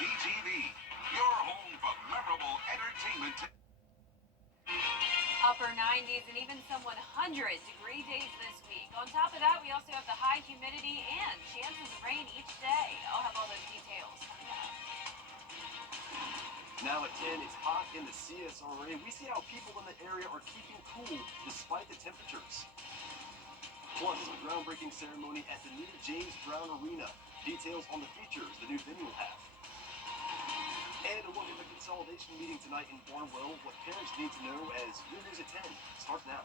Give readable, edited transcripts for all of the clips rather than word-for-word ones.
WJBF, your home for memorable entertainment. Upper 90s and even some 100-degree days this week. On top of that, we also have the high humidity and chances of rain each day. I'll have all those details coming up. Now at 10, it's hot in the CSRA. We see how people in the area are keeping cool despite the temperatures. Plus, a groundbreaking ceremony at the new James Brown Arena. Details on the features the new venue will have. And a look at the consolidation meeting tonight in Barnwell. What parents need to know as Your News at 10 starts now.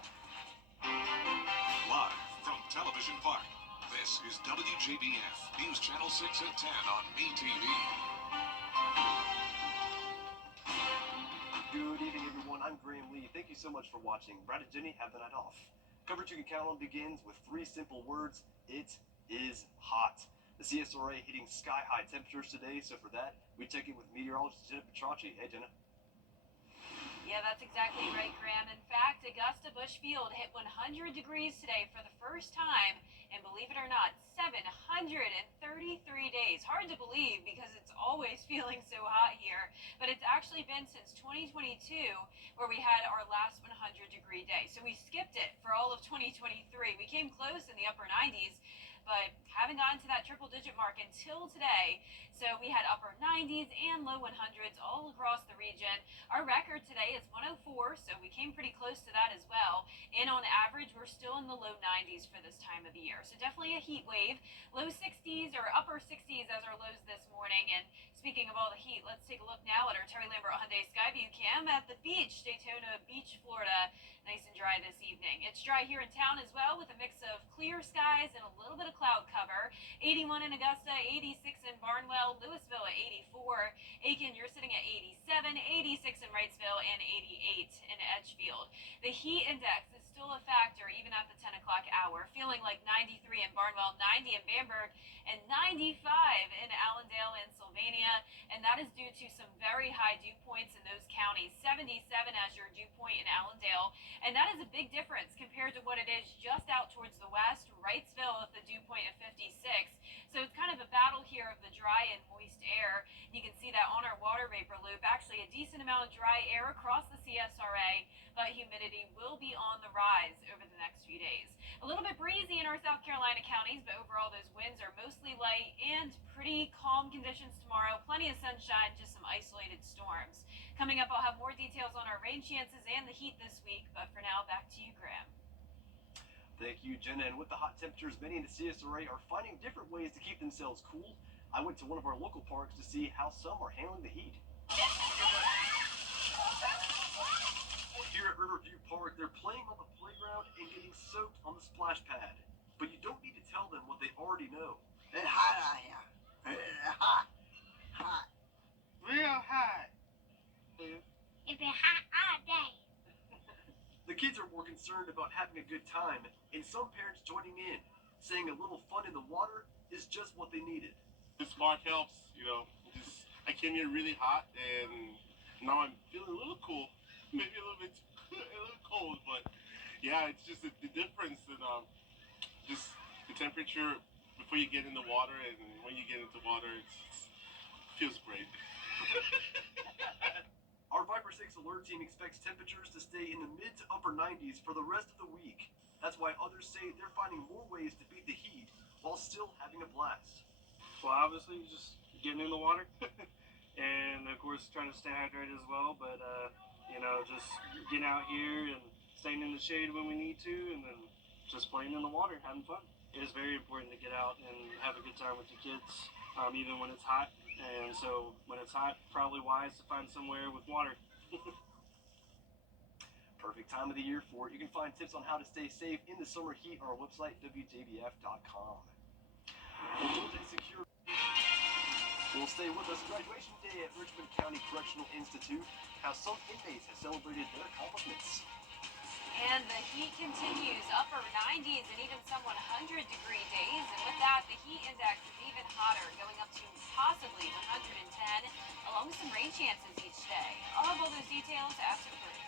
Live from Television Park, this is WJBF News Channel 6 at 10 on MeTV. Good evening, everyone. I'm Graham Lee. Thank you so much for watching. Brad and Jenny have the night off. Coverage you can count on begins with 3 simple words. It is hot. The CSRA hitting sky-high temperatures today, so for that, we check in with meteorologist Jenna Petracci. Hey, Jenna. Yeah, that's exactly right, Graham. In fact, Augusta Busch Field hit 100 degrees today for the first time, and believe it or not, 733 days. Hard to believe because it's always feeling so hot here, but it's actually been since 2022 where we had our last 100-degree day. So we skipped it for all of 2023. We came close in the upper 90s, but haven't gotten to that triple-digit mark until today. So we had upper 90s and low 100s all across the region. Our record today is 104, so we came pretty close to that as well. And on average, we're still in the low 90s for this time of the year. So definitely a heat wave. Low 60s or upper 60s as our lows this morning. And speaking of all the heat, let's take a look now at our Terry Lambert Hyundai Skyview cam at the beach, Daytona Beach, Florida. Nice and dry this evening. It's dry here in town as well with a mix of clear skies and a little bit of cloud cover. 81 in Augusta, 86 in Barnwell, Louisville at 84. Aiken, you're sitting at 87, 86 in Wrightsville, and 88 in Edgefield. The heat index is still a factor even at the 10 o'clock hour, feeling like 93 in Barnwell, 90 in Bamberg, and 95 in Allendale and Sylvania. And that is due to some very high dew points in those counties. 77 as your dew point in Allendale. And that is a big difference compared to what it is just out towards the west, Wrightsville with the dew point of 56. So it's kind of a battle here of the dry and moist air. You can see that on our water vapor loop. Actually, a decent amount of dry air across the CSRA, but humidity will be on the rise over the next few days. A little bit breezy in our South Carolina counties, but overall those winds are mostly light and pretty calm conditions tomorrow. Plenty of sunshine, just some isolated storms. Coming up, I'll have more details on our rain chances and the heat this week, but for now, back to you, Graham. Thank you, Jenna. And with the hot temperatures, many in the CSRA are finding different ways to keep themselves cool. I went to one of our local parks to see how some are handling the heat. Here at Riverview Park, they're playing on the playground and getting soaked on the splash pad. But you don't need to tell them what they already know. It's hot out here. Hot. Hot. Real hot. It's been hot all day. The kids are more concerned about having a good time, and some parents joining in, saying a little fun in the water is just what they needed. This park helps, I came here really hot, and now I'm feeling a little cool. Maybe a little cold, but yeah, it's just the difference in just the temperature before you get in the water, and when you get into water, it feels great. Our Viper 6 alert team expects temperatures to stay in the mid to upper 90s for the rest of the week. That's why others say they're finding more ways to beat the heat while still having a blast. Well, obviously, just getting in the water and, of course, trying to stay hydrated as well. But, just getting out here and staying in the shade when we need to, and then just playing in the water, having fun. It is very important to get out and have a good time with the kids, even when it's hot. And so when it's hot, probably wise to find somewhere with water. Perfect time of the year for it. You can find tips on how to stay safe in the summer heat on our website, WJBF.com. We'll stay with us. Graduation day at Richmond County Correctional Institute. How some inmates have celebrated their accomplishments. And the heat continues, upper 90s and even some 100-degree days. And with that, the heat index is even hotter, going up to possibly 110, along with some rain chances each day. I'll have all those details after the break.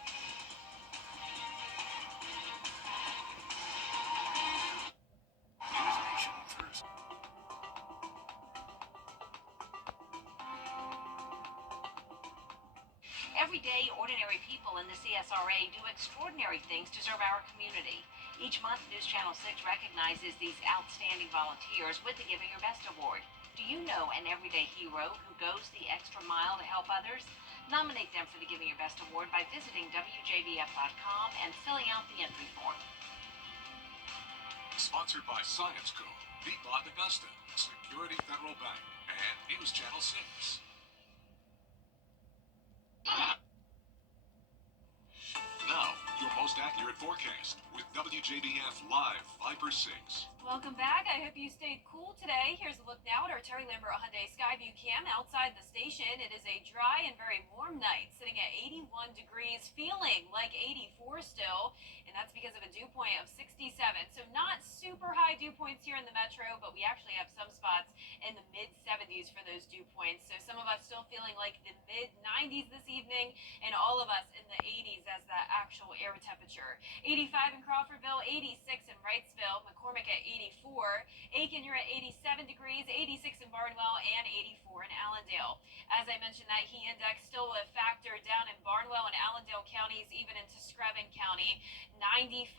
Everyday, ordinary people in the CSRA do extraordinary things to serve our community. Each month, News Channel 6 recognizes these outstanding volunteers with the Giving Your Best Award. Do you know an everyday hero who goes the extra mile to help others? Nominate them for the Giving Your Best Award by visiting WJBF.com and filling out the entry form. Sponsored by Science Co., Beatbot Augusta, Security Federal Bank, and News Channel 6. Now, your most accurate forecast with WJBF Live Viper 6. Welcome back. I hope you stayed cool today. Here's a look now at our Terry Lambert Hyundai Skyview cam outside the station. It is a dry and very warm night, sitting at 81 degrees, feeling like 84 still, and that's because of a dew point of 67. So not super high dew points here in the metro, but we actually have some spots in the mid-70s for those dew points. So some of us still feeling like the mid-90s this evening, and all of us in the 80s as that actual air temperature. 85 in Crawfordville, 86 in Wrightsville, McCormick at 84, Aiken, you're at 87 degrees, 86 in Barnwell, and 84 in Allendale. As I mentioned, that heat index still a factor down in Barnwell and Allendale counties, even into Screven County, 95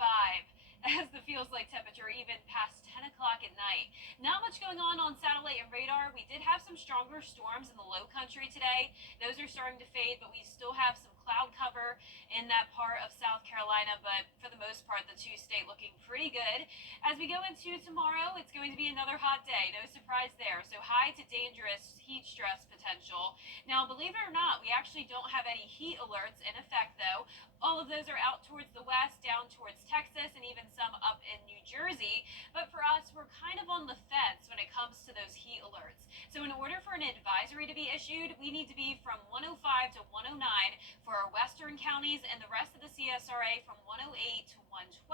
as the feels like temperature even past 10 o'clock at night. Not much going on satellite and radar. We did have some stronger storms in the low country today. Those are starting to fade, but we still have some cloud cover in that part of South Carolina, but for the most part, the two-state looking pretty good. As we go into tomorrow, it's going to be another hot day. No surprise there. So high to dangerous heat stress potential. Now, believe it or not, we actually don't have any heat alerts in effect, though. All of those are out towards the west, down towards Texas, and even some up in New Jersey. But for us, we're kind of on the fence when it comes to those heat alerts. So in order for an advisory to be issued, we need to be from 105 to 109 for our western counties, and the rest of the CSRA from 108 to 112.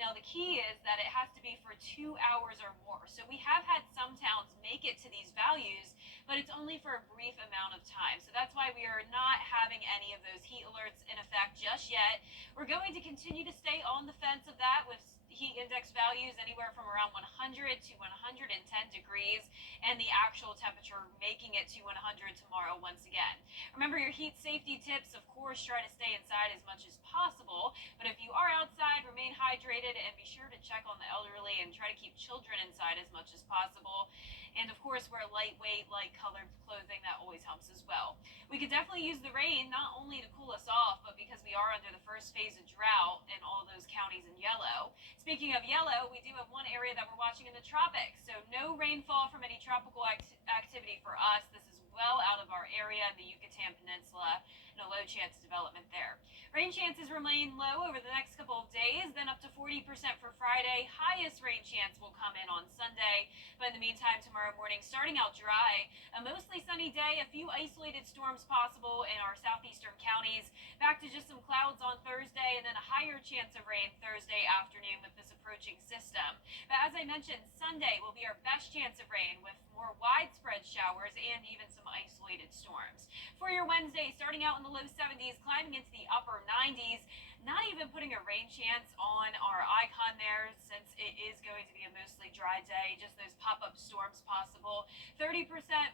Now, the key is that it has to be for 2 hours or more. So we have had some towns make it to these values, but it's only for a brief amount of time. So that's why we are not having any of those heat alerts in effect just yet. We're going to continue to stay on the fence of that with heat index values anywhere from around 100 to 110 degrees, and the actual temperature making it to 100 tomorrow once again. Remember your heat safety tips, of course, try to stay inside as much as possible, but if you are outside, remain hydrated and be sure to check on the elderly and try to keep children inside as much as possible. And of course, wear lightweight, light colored clothing. That always helps as well. We could definitely use the rain, not only to cool us off, but because we are under the first phase of drought in all those counties in yellow. Speaking of yellow, we do have one area that we're watching in the tropics. So no rainfall from any tropical activity for us. This is well out of our area in the Yucatan Peninsula, and a low chance of development there. Rain chances remain low over the next couple of days, then up to 40% for Friday. Highest rain chance will come in on Sunday, but in the meantime, tomorrow morning, starting out dry, a mostly sunny day, a few isolated storms possible in our southeastern counties, back to just some clouds on Thursday, and then a higher chance of rain Thursday afternoon with this approaching system. But as I mentioned, Sunday will be our best chance of rain with more widespread showers and even some isolated storms. For your Wednesday, starting out in the low 70s, climbing into the upper 90s, not even putting a rain chance on our icon there since it is going to be a mostly dry day, just those pop-up storms possible. 30%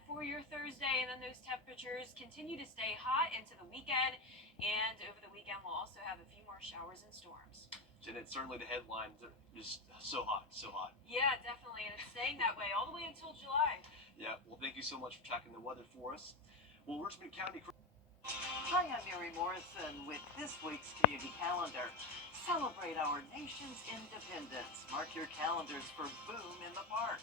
for your Thursday, and then those temperatures continue to stay hot into the weekend, and over the weekend we'll also have a few more showers and storms. Janet, certainly the headlines are just so hot, so hot. Yeah, definitely, and it's staying that way all the way until July. Yeah, well, thank you so much for tracking the weather for us. Well, Richmond County... Hi, I'm Mary Morrison with this week's community calendar. Celebrate our nation's independence. Mark your calendars for Boom in the Park.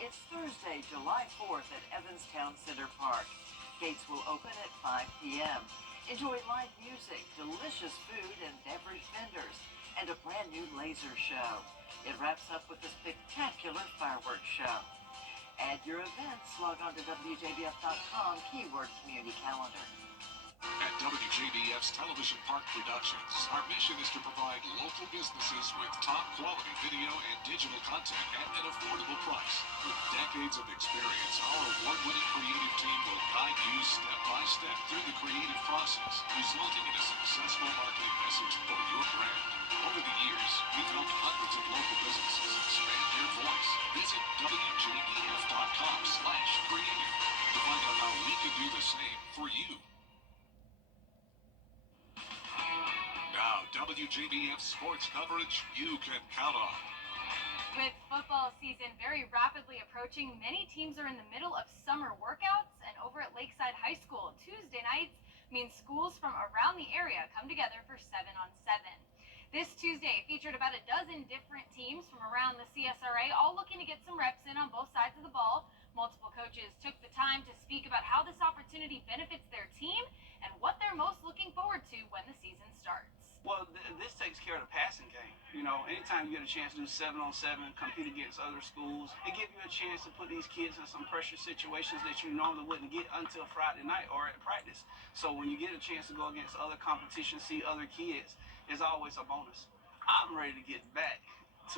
It's Thursday, July 4th at Evanstown Center Park. Gates will open at 5 p.m. Enjoy live music, delicious food and beverage vendors, and a brand new laser show. It wraps up with a spectacular fireworks show. Add your events, log on to WJBF.com, keyword community calendar. At WJBF's Television Park Productions, our mission is to provide local businesses with top quality video and digital content at an affordable price. With decades of experience, our award-winning creative team will guide you step by step through the creative process, resulting in a successful marketing message for your brand. Over the years, we've helped hundreds of local businesses expand their voice. Visit WJBF.com/creative to find out how we can do the same for you. WJBF sports coverage you can count on. With football season very rapidly approaching, many teams are in the middle of summer workouts, and over at Lakeside High School, Tuesday nights means schools from around the area come together for 7-on-7. This Tuesday featured about a dozen different teams from around the CSRA, all looking to get some reps in on both sides of the ball. Multiple coaches took the time to speak about how this opportunity benefits their team and what they're most looking forward to when the season starts. Well, this takes care of the passing game. You know, anytime you get a chance to do 7-on-7, compete against other schools, it gives you a chance to put these kids in some pressure situations that you normally wouldn't get until Friday night or at practice. So when you get a chance to go against other competition, see other kids, it's always a bonus. I'm ready to get back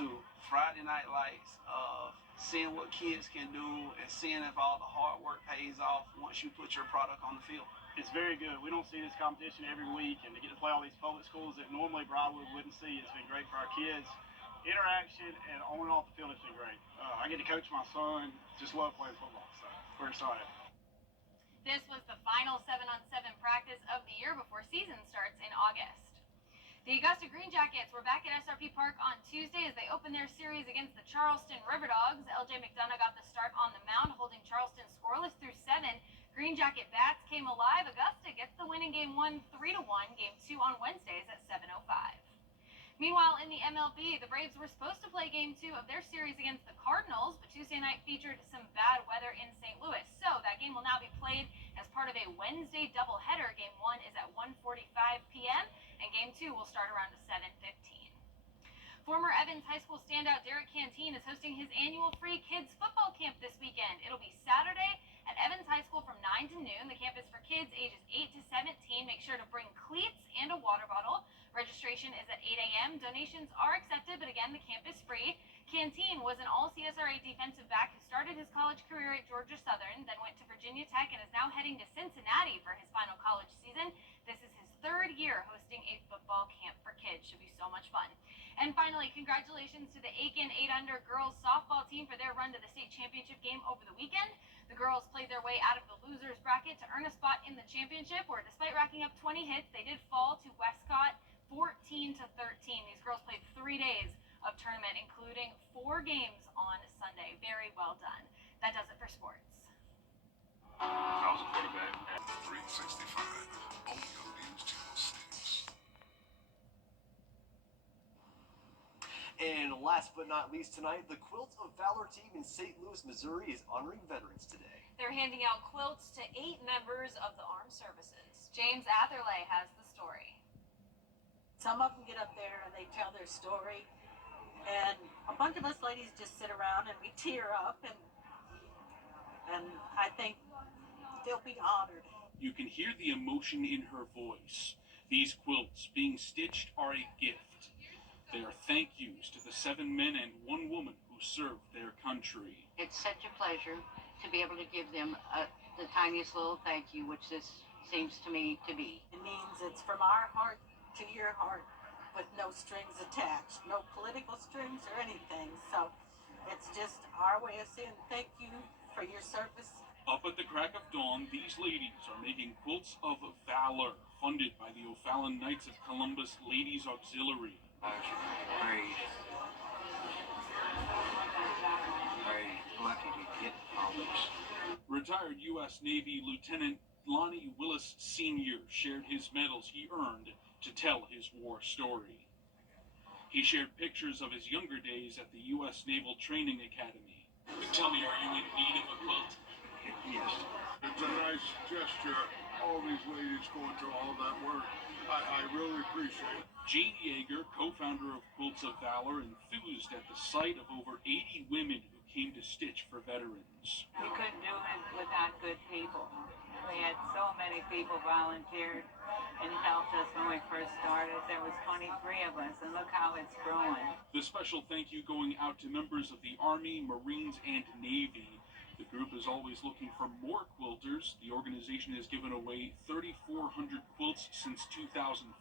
to Friday night lights of seeing what kids can do and seeing if all the hard work pays off once you put your product on the field. It's very good. We don't see this competition every week, and to get to play all these public schools that normally Briarwood wouldn't see, it's been great for our kids. Interaction and on and off the field has been great. I get to coach my son. Just love playing football, so we're excited. This was the final 7-on-7 practice of the year before season starts in August. The Augusta Green Jackets were back at SRP Park on Tuesday as they opened their series against the Charleston River Dogs. LJ McDonough got the start on the mound, holding Charleston scoreless through 7. Green Jacket bats came alive. Augusta gets the win in Game 1, 3-1. Game 2 on Wednesdays at 7:05. Meanwhile, in the MLB, the Braves were supposed to play Game 2 of their series against the Cardinals, but Tuesday night featured some bad weather in St. Louis. So that game will now be played as part of a Wednesday doubleheader. Game 1 is at 1:45 p.m., and Game 2 will start around 7:15. Former Evans High School standout Derek Canteen is hosting his annual free kids football camp this weekend. It'll be Saturday at Evans High School from 9 to noon. The camp is for kids ages 8 to 17. Make sure to bring cleats and a water bottle. Registration is at 8 a.m. Donations are accepted, but again, the camp is free. Canteen was an all-CSRA defensive back who started his college career at Georgia Southern, then went to Virginia Tech, and is now heading to Cincinnati for his final college season. This is his third year hosting a football camp for kids. Should be so much fun. And finally, congratulations to the Aiken 8-Under girls softball team for their run to the state championship game over the weekend. The girls played their way out of the losers bracket to earn a spot in the championship, where despite racking up 20 hits, they did fall to Westcott 14-13. These girls played 3 days of tournament, including 4 games on Sunday. Very well done. That does it for sports. I was a quarterback at 365, only on News Channel 6. And last but not least tonight, the Quilt of Valor team in St. Louis, Missouri is honoring veterans today. They're handing out quilts to 8 members of the armed services. James Atherley has the story. Some of them get up there and they tell their story, and a bunch of us ladies just sit around and we tear up, and I think they'll be honored. You can hear the emotion in her voice. These quilts being stitched are a gift. They are thank yous to the 7 men and 1 woman who served their country. It's such a pleasure to be able to give them the tiniest little thank you, which this seems to me to be. It means it's from our heart to your heart, with no strings attached, no political strings or anything. So it's just our way of saying thank you for your service. Up at the crack of dawn, these ladies are making quilts of valor, funded by the O'Fallon Knights of Columbus Ladies Auxiliary. Very lucky to get all this. Retired U.S. Navy Lieutenant Lonnie Willis Sr. shared his medals he earned to tell his war story. He shared pictures of his younger days at the U.S. Naval Training Academy. Tell me, are you in need of a quilt? Yes. It's a nice gesture. All these ladies going through all that work. I really appreciate it. Jane Yeager, co-founder of Quilts of Valor, enthused at the sight of over 80 women who came to stitch for veterans. We couldn't do it without good people. We had so many people volunteered and helped us when we first started. There was 23 of us, and look how it's growing. The special thank you going out to members of the Army, Marines, and Navy. The group is always looking for more quilters. The organization has given away 3,400 quilts since 2005.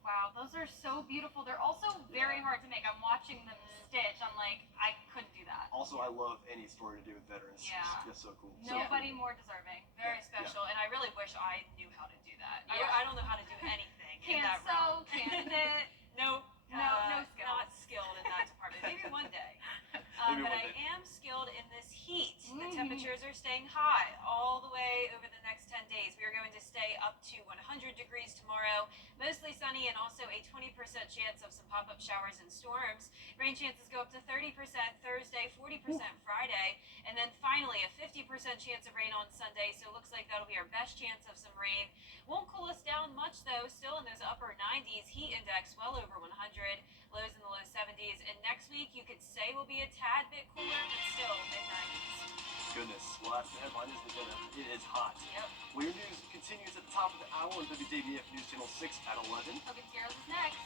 Wow, those are so beautiful. They're also very hard to make. I'm watching them stitch. I'm like, I couldn't do that. Also, I love any story to do with veterans. Yeah. It's just so cool. Nobody more deserving. Very special. And I really wish I knew how to do that. I don't know how to do anything. in Can't that sew, realm. can't knit. Nope. No skills. Not skilled in that department. Maybe one day. Maybe But one I day. am skilled in this heat. The Mhm. temperatures are staying high all the way over the next 10 days. We are going to stay up to 100 degrees tomorrow, mostly sunny, and also a 20% chance of some pop-up showers and storms. Rain chances go up to 30% Thursday, 40% Friday, and then finally a 50% chance of rain on Sunday. So it looks like that'll be our best chance of some rain. Won't cool us down much though, still in those upper 90s. Heat index well over 100, lows in the low 70s. And next week you could say will be a tad bit cooler, but still mid-90s. Goodness. Well, that's the headline, isn't it, Jenna? It is hot. Yep. Well, your news continues at the top of the hour on WJBF News Channel 6 at 11. Hope it's yours is next.